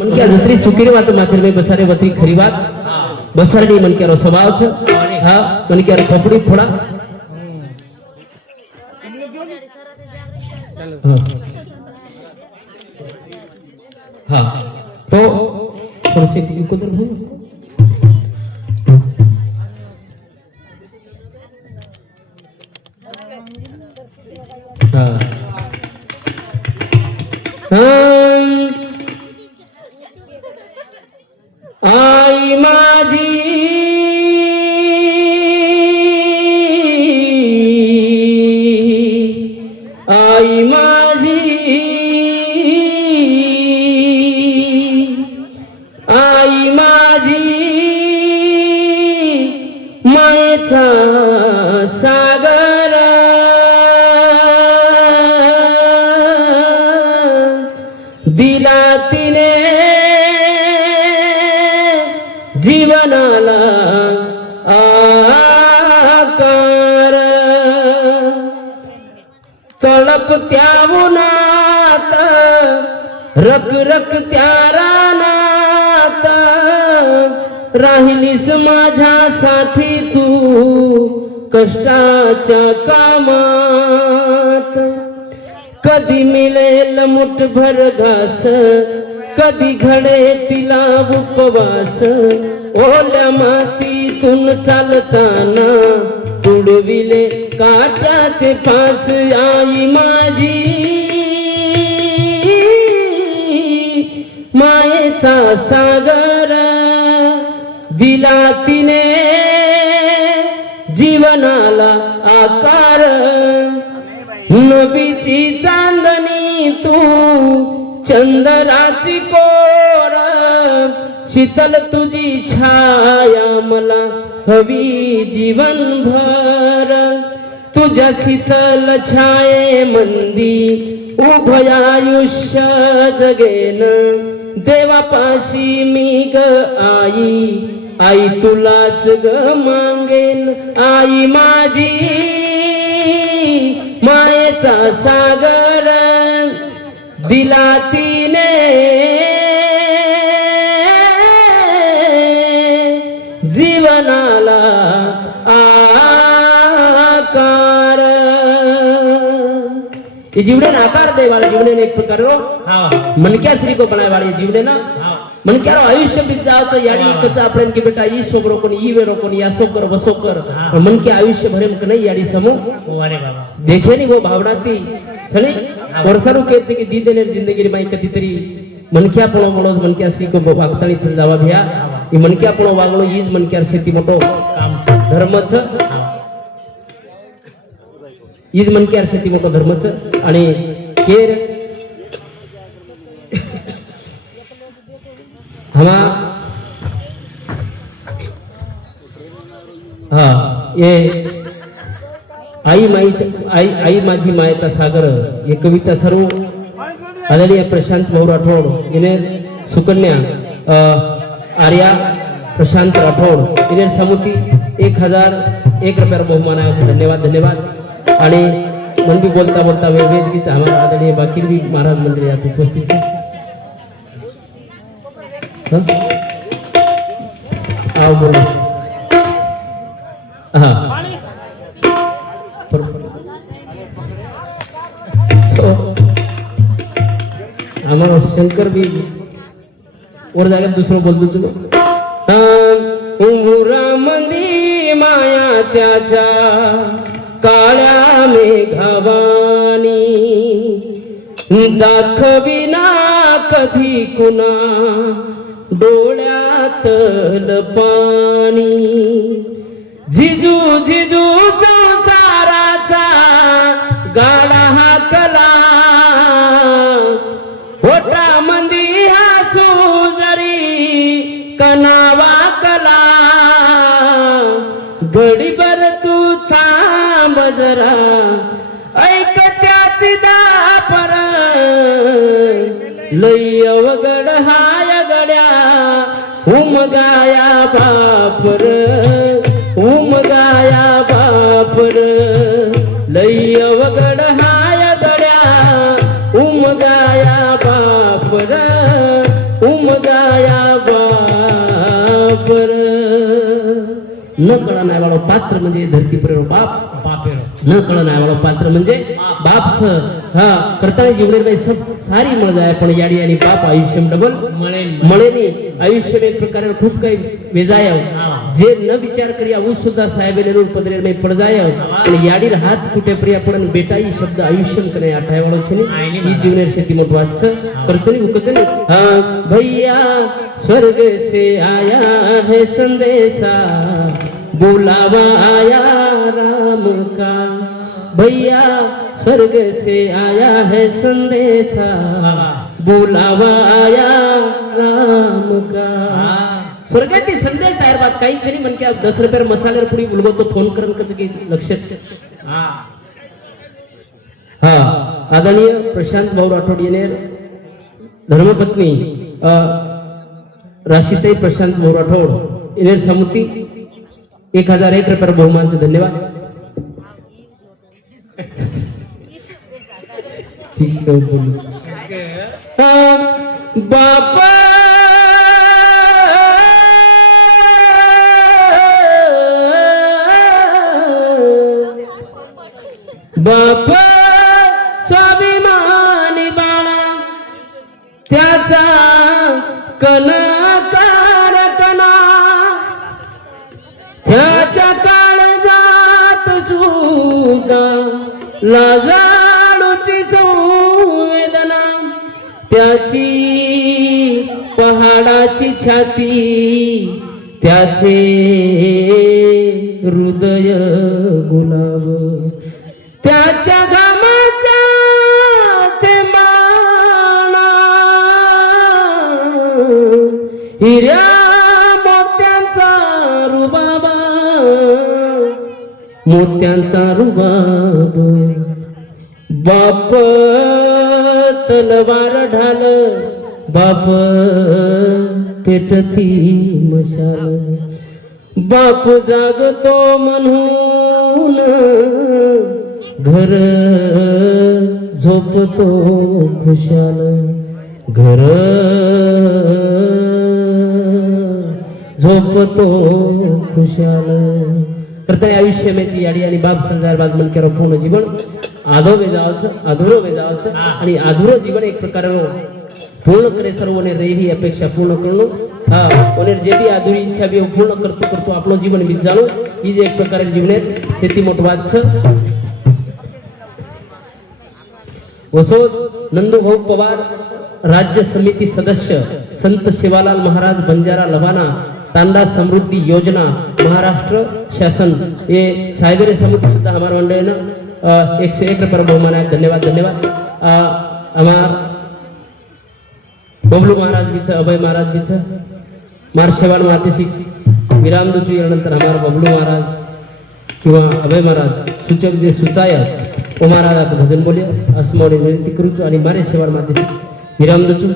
मन क्या जत्री चुकीरी बात माथेर में बसारे वत्री खरी बात बसारनी मन क्या रो स्वभाव छ हां मन क्या रो खोपड़ी थोड़ा हां तो थोड़ी सी कुदर हो आई माझी आई माझी आई माझी मायेचा सागर दिला तिने जीवनाला आकार तळप त्या उन्हात रक रक त्या रानात राहिलीस माझ्यासाठी तू कष्टाच्या कामात कधी मिळेल मुठभर घास कधी घडे तिला उपवास ओल्या मातीतून चालताना तुडविले काट्याचे फास आई माझी मायेचा सागर दिला तिने जीवनाला आकार नबीची चांदणी तू चंद्राची कोर शीतल तुझी छाया मला हवी जीवनभर तुझ्या शीतल छाये मंदी उभय आयुष्य जगेन देवापाशी मी ग आई आई तुलाच ग मागेन आई माझी मायेचा सागर दिला तिने जीवनाला आकार ये जीवने आकार दे वाले जीवने ने एक प्रकार रो मन क्या श्री को बनाए वाले जीवने ना मन क्या रो आयुष्य बीत जाओ याडी कचा आपण की बेटा ई सोकरो कोणी ई वेरो कोणी या सोकर वसोकर मन के आयुष्य भरे मक नहीं याडी समो अरे बाबा देखे नहीं वो भावनाती सनी वर्षारू के की दी देने जिंदगी री माई कधीतरी मनक्या पणो मोळोज मनक्या श्री को वागताळी जावा भ्या ई मनक्या पणो वागलो ईज मनक्या शेती मोठो काम छ धर्मच ईज मनक्या शेती मोठो धर्मच आणि केर हमा हा ये आई माई आई माझी मायेचा सागर हे कविता सर्व आदरणीय प्रशांत भाऊ राठोड इने सुकन्या आर्या प्रशांत राठोड इने समुती 1001 रुपया बहुमान आहे धन्यवाद धन्यवाद आणि मन भी बोलता बोलता वेगवेगळी आम्हाला आदरणीय बाकीर भी महाराज मंडळी यात उपस्थित आओ बोलो हाँ तो हमारा शंकर भी और जाएगा दूसरों बोल दूसरो उमरामंदी माया त्याच्या काळ्या मेघवानी दाखविना कधी कुणा डोळ्यातल पाणी जिजू जिजू संसाराचा गाडा हाकला होटा मंदी हसू जरी कनावा कला घडीभर तू थांब जरा ऐक त्याची दापर लय अवघड हाय गड्या उमगाया बापर उमगाया बापर लय अवघड हाय गड्या उमगाया बापर उम मगाया बापर न कळनाय वाळो पात्र म्हणजे धरती पर बाप न कळनाय वाळो पात्र म्हणजे बाप हा प्रताने जीवने सब सारी मळ जाय पण याडी आणि बाप आयुष्य डबल मळेनी आयुष्य एक प्रकारे खूप काही वेजाय जे न विचार करी आऊ सुद्धा साहेबने पदरे नाही पड जाय आणि याडीर हात कुठे प्रिय पण बेटा ही शब्द आयुष्य कने आठाय वाळो छनी ही जीवनेर शेती मोठ वाच करचनी उकचनी हाँ भैया स्वर्ग से आया है संदेशा बुलावा आया राम का भैया स्वर्ग से आया है संदेशा बुलावा आया राम का स्वर्गाची संदेश आहे बात काही क्षणी म्हणके 10 रुपये मसाल्यावर पुढे बोलगो तो फोन करून कच की लक्ष हा आदरणीय प्रशांत भाऊ राठोड येणे धर्मपत्नी राशीताई प्रशांत भाऊ राठोड येणे समिती 1001 रुपये बहुमानचे धन्यवाद ठीक से बोलू बापा बापा स्वाभिमानी बाळा त्याचा कणकार कणा त्याच्या काळजात सुद्धा लाजाळूची संवेदना त्याची पहाडाची छाती त्याचे हृदय गुलाब त्याच्या घामाच्या थेंबाना हिऱ्या मोत्यांचा रुबाबा मोत्यांचा रुबाब बाप तलवार ढाल बाप पेटती मशाल बाप जागतो म्हणून घर झोपतो खुशाल घर झोपतो खुशाल प्रत्येक आयुष्य में ती याडी आणि बाप संसार बाद मन केरो पूर्ण जीवन आधो वेजावचं अधुरो वेजावचं आणि अधुरो जीवन एक प्रकार पूर्ण करे सर्वने रेही अपेक्षा पूर्ण करणं हा ओनेर जे भी अधुरी इच्छा भी पूर्ण करतो आपलं जीवन बीत जाणो ही जे एक प्रकारे जीवनात शेती मोठ वाचचं वसोद नंदूभाऊ पवार राज्य समिति सदस्य संत सेवालाल महाराज बंजारा लवाना तांडा समृद्धि योजना महाराष्ट्र शासन ये साहिबरे समिति सुद्धा हमारे मंडळ ने 101 रुपये बहुमान है धन्यवाद धन्यवाद हमार बबलू महाराज बीच अभय महाराज बीच मार्शेवाल मातेशी विराम दुचू यानंतर हमार बबलू महाराज किंवा अभय महाराज सूचक जे सुचाय ओ महाराज आता भजन बोलिया असमोडे विनंती करूच आणि मारे शेवाळ मातेशी विराम दुचू